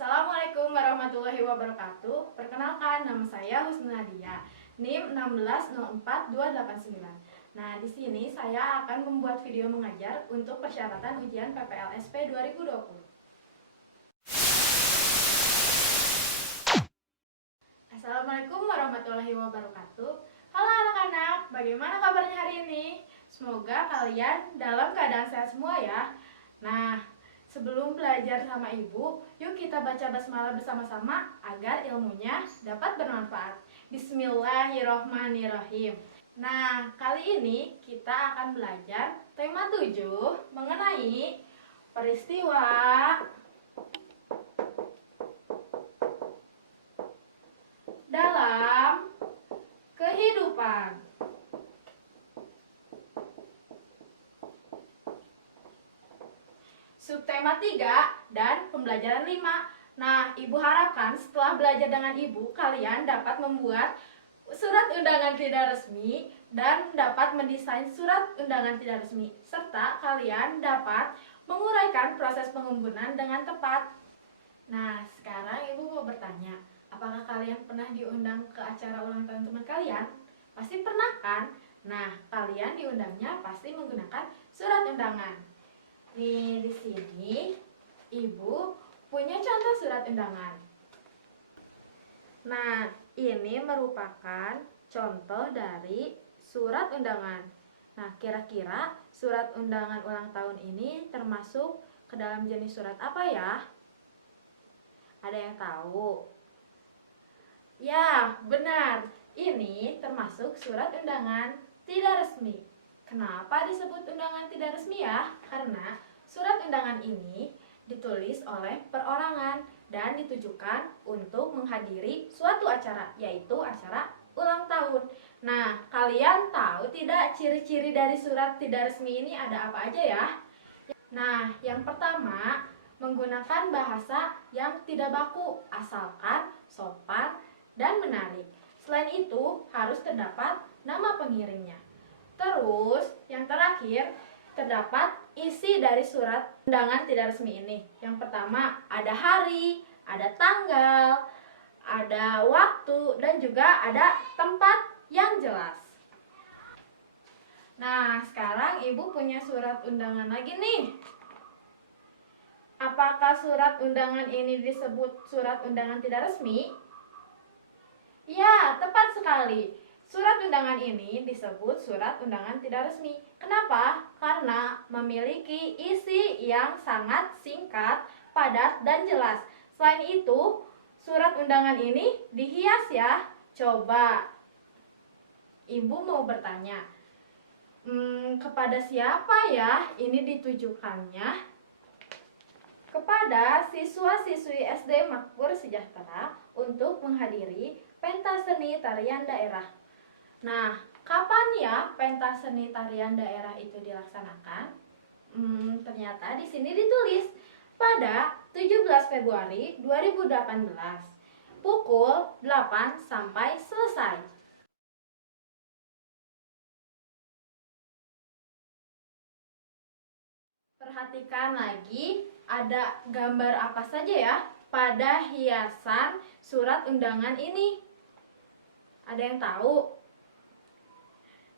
Assalamualaikum warahmatullahi wabarakatuh. Perkenalkan, nama saya Husna Nadia, NIM 1604289. Nah, di sini saya akan membuat video mengajar untuk persyaratan ujian PPLSP 2020. Assalamualaikum warahmatullahi wabarakatuh. Halo anak-anak, bagaimana kabarnya hari ini? Semoga kalian dalam keadaan sehat semua ya. Nah, sebelum belajar sama ibu, yuk kita baca basmalah bersama-sama agar ilmunya dapat bermanfaat. Bismillahirrohmanirrohim. Nah, kali ini kita akan belajar tema 7 mengenai peristiwa dalam kehidupan. Subtema 3 dan pembelajaran 5. Nah, ibu harapkan setelah belajar dengan ibu, kalian dapat membuat surat undangan tidak resmi dan dapat mendesain surat undangan tidak resmi, serta kalian dapat menguraikan proses pengunduran dengan tepat. Nah, sekarang ibu mau bertanya, apakah kalian pernah diundang ke acara ulang tahun teman kalian? Pasti pernah kan? Nah, kalian diundangnya pasti menggunakan surat undangan. Nih, di sini ibu punya contoh surat undangan. Nah, ini merupakan contoh dari surat undangan. Nah, kira-kira surat undangan ulang tahun ini termasuk ke dalam jenis surat apa ya? Ada yang tahu? Ya, benar. Ini termasuk surat undangan tidak resmi. Kenapa disebut undangan tidak resmi ya? Karena surat undangan ini ditulis oleh perorangan dan ditujukan untuk menghadiri suatu acara, yaitu acara ulang tahun. Nah, kalian tahu tidak ciri-ciri dari surat tidak resmi ini ada apa aja ya? Nah, yang pertama, menggunakan bahasa yang tidak baku, asalkan sopan dan menarik. Selain itu, harus terdapat nama pengirimnya. Terus, yang terakhir, terdapat isi dari surat undangan tidak resmi ini. Yang pertama, ada hari, ada tanggal, ada waktu, dan juga ada tempat yang jelas. Nah, sekarang ibu punya surat undangan lagi nih. Apakah surat undangan ini disebut surat undangan tidak resmi? Ya, tepat sekali. Surat undangan ini disebut surat undangan tidak resmi. Kenapa? Karena memiliki isi yang sangat singkat, padat, dan jelas. Selain itu, surat undangan ini dihias ya. Coba, ibu mau bertanya, kepada siapa ya ini ditujukannya? Kepada siswa-siswi SD Makmur Sejahtera untuk menghadiri pentas seni tarian daerah. Nah, kapan ya pentas seni tarian daerah itu dilaksanakan? Ternyata di sini ditulis pada 17 Februari 2018 pukul 8 sampai selesai. Perhatikan lagi, ada gambar apa saja ya pada hiasan surat undangan ini? Ada yang tahu?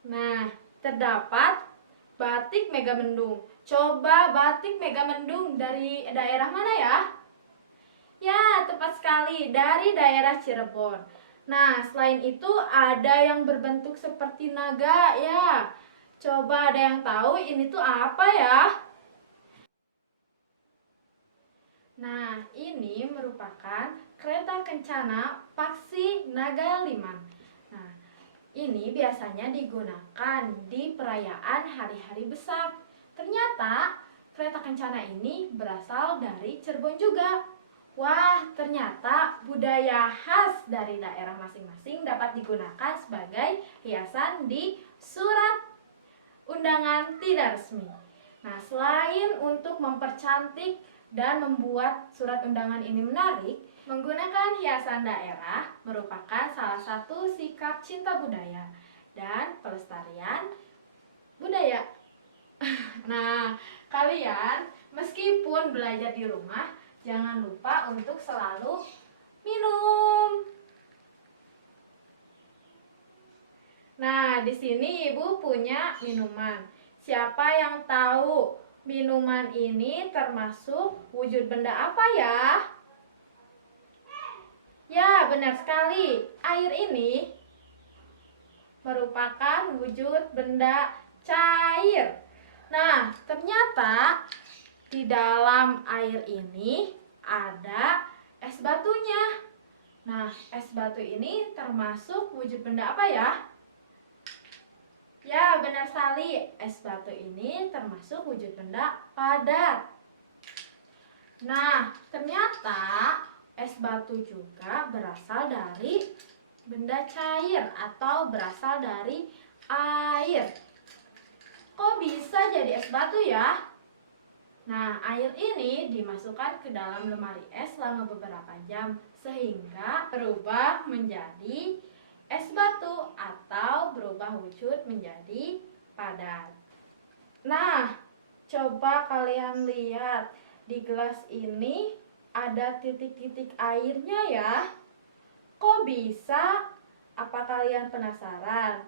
Nah, terdapat batik Megamendung. Coba batik Megamendung dari daerah mana ya? Ya, tepat sekali, dari daerah Cirebon. Nah, selain itu ada yang berbentuk seperti naga ya. Coba ada yang tahu ini tuh apa ya? Nah, ini merupakan kereta kencana Paksi Naga Liman. Nah, ini biasanya digunakan di perayaan hari-hari besar. Ternyata kereta kencana ini berasal dari Cirebon juga. Wah, ternyata budaya khas dari daerah masing-masing dapat digunakan sebagai hiasan di surat undangan tidak resmi. Nah, selain untuk mempercantik dan membuat surat undangan ini menarik, menggunakan hiasan daerah merupakan salah satu sikap cinta budaya dan pelestarian budaya. Nah, kalian meskipun belajar di rumah, jangan lupa untuk selalu minum. Nah, di sini Ibu punya minuman. Siapa yang tahu minuman ini termasuk wujud benda apa ya? Ya, benar sekali. Air ini merupakan wujud benda cair. Nah, ternyata di dalam air ini ada es batunya. Nah, es batu ini termasuk wujud benda apa ya? Ya, benar sekali. Es batu ini termasuk wujud benda padat. Nah, ternyata es batu juga berasal dari benda cair atau berasal dari air. Kok bisa jadi es batu ya? Nah, air ini dimasukkan ke dalam lemari es selama beberapa jam sehingga berubah menjadi es batu atau berubah wujud menjadi padat. Nah, coba kalian lihat di gelas ini ada titik-titik airnya ya. Kok bisa? Apa kalian penasaran?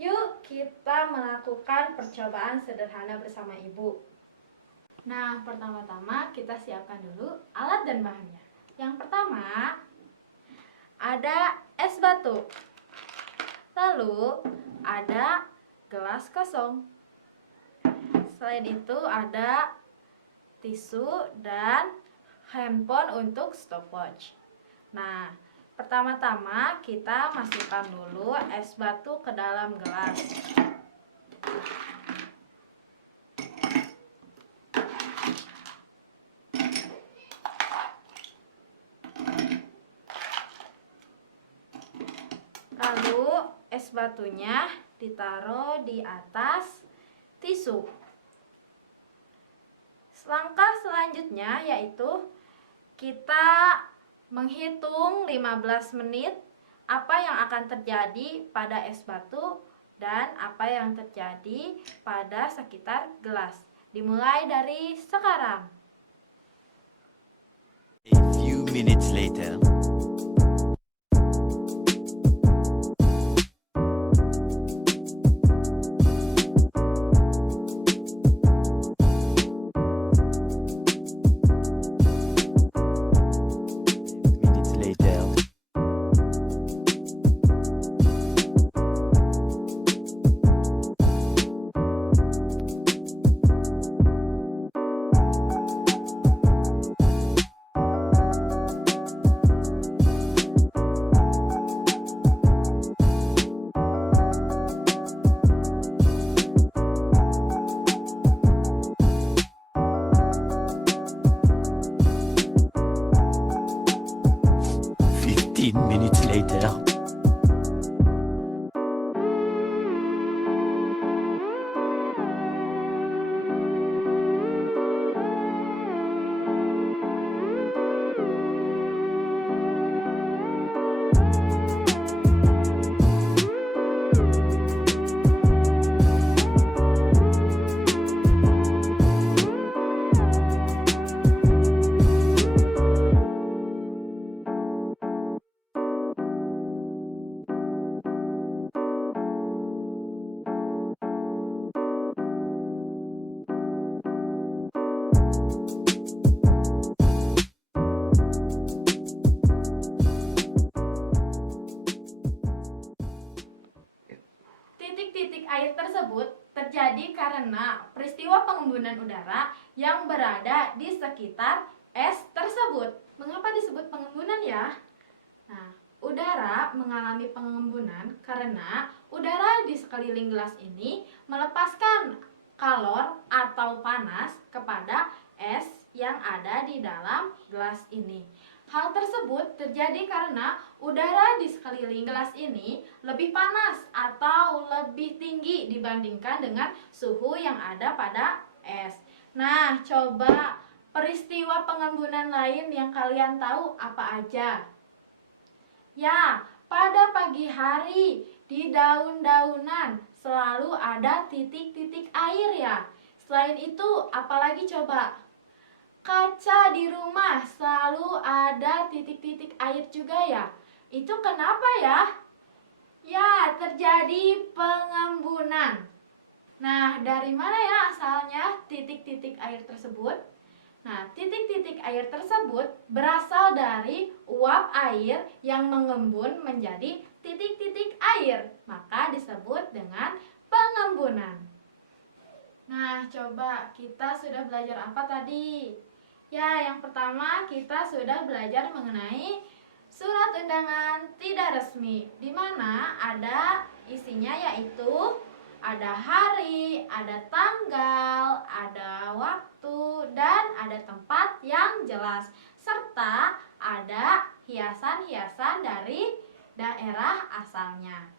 Yuk kita melakukan percobaan sederhana bersama Ibu. Nah, pertama-tama kita siapkan dulu alat dan bahannya. Yang pertama, ada es batu. Lalu, ada gelas kosong. Selain itu, ada tisu dan handphone untuk stopwatch. Nah, pertama-tama kita masukkan dulu es batu ke dalam gelas. Lalu es batunya ditaruh di atas tisu. Langkah selanjutnya yaitu kita menghitung 15 menit apa yang akan terjadi pada es batu dan apa yang terjadi pada sekitar gelas. Dimulai dari sekarang. A few minutes later. Minutes later. Titik-titik air tersebut terjadi karena peristiwa pengembunan udara yang berada di sekitar es tersebut. Mengapa disebut pengembunan ya? Nah, udara mengalami pengembunan karena udara di sekeliling gelas ini melepaskan kalor atau panas kepada es yang ada di dalam gelas ini. Hal tersebut terjadi karena udara di sekeliling gelas ini lebih panas atau lebih tinggi dibandingkan dengan suhu yang ada pada es. Nah, coba peristiwa pengembunan lain yang kalian tahu apa aja? Ya, pada pagi hari di daun-daunan selalu ada titik-titik air ya. Selain itu, apalagi coba? kaca di rumah selalu ada titik-titik air juga ya? Itu kenapa ya? Ya, terjadi pengembunan. Nah, dari mana ya asalnya titik-titik air tersebut? Nah, titik-titik air tersebut berasal dari uap air yang mengembun menjadi titik-titik air, maka disebut dengan pengembunan. Nah, coba kita sudah belajar apa tadi? Ya, yang pertama kita sudah belajar mengenai surat undangan tidak resmi, di mana ada isinya yaitu ada hari, ada tanggal, ada waktu, dan ada tempat yang jelas, serta ada hiasan-hiasan dari daerah asalnya.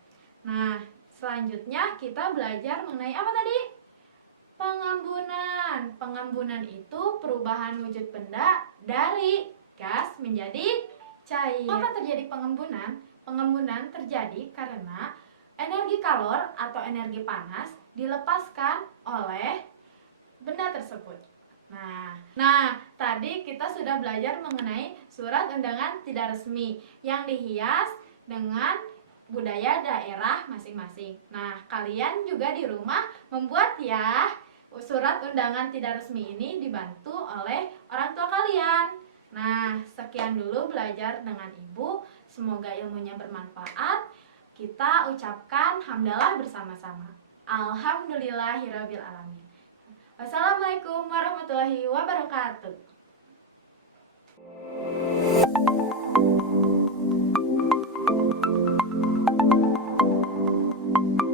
Nah, selanjutnya kita belajar mengenai apa tadi? Pengembunan. Pengembunan itu perubahan wujud benda dari gas menjadi cair. Apa terjadi pengembunan? Pengembunan terjadi karena energi kalor atau energi panas dilepaskan oleh benda tersebut. Nah, tadi kita sudah belajar mengenai surat undangan tidak resmi yang dihias dengan budaya daerah masing-masing. Nah, kalian juga di rumah membuat ya surat undangan tidak resmi ini dibantu oleh orang tua kalian. Nah, sekian dulu belajar dengan Ibu. Semoga ilmunya bermanfaat. Kita ucapkan hamdalah bersama-sama. Alhamdulillahirabbil alamin. Wassalamualaikum warahmatullahi wabarakatuh.